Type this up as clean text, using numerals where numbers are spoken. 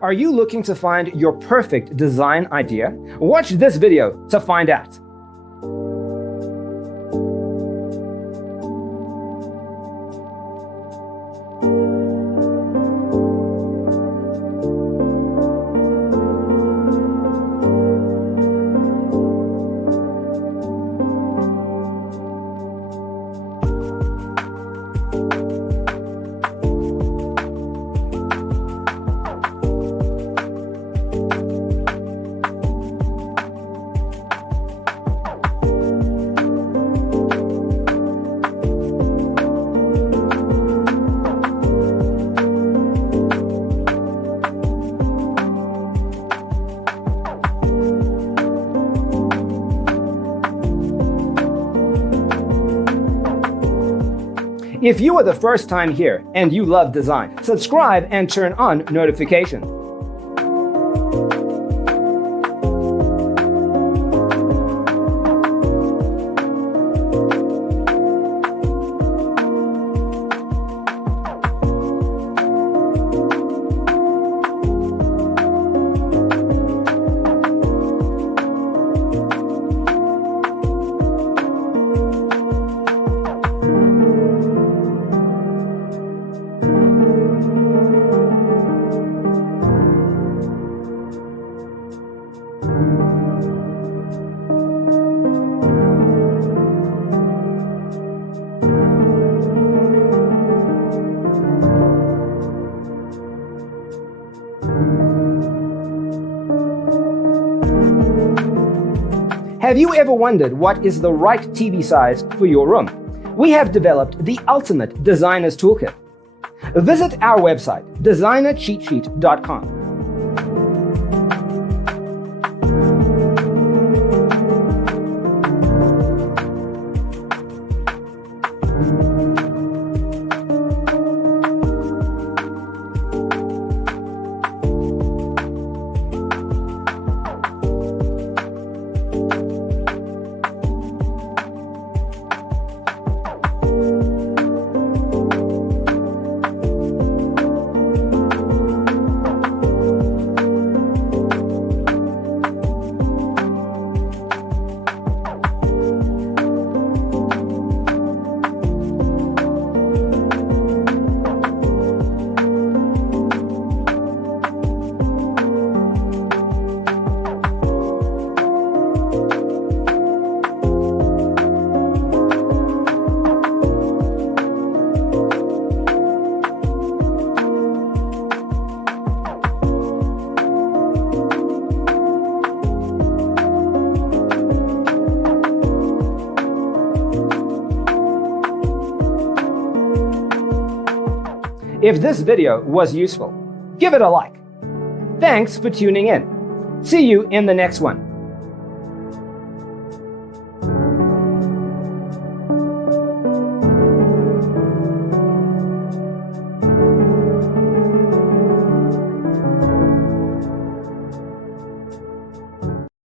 Are you looking to find your perfect design idea? Watch this video to find out. If you are the first time here and you love design, subscribe and turn on notifications. Have you ever wondered what is the right TV size for your room? We have developed the ultimate designer's toolkit. Visit our website, designercheatsheet.com. If this video was useful, give it a like. Thanks for tuning in. See you in the next one.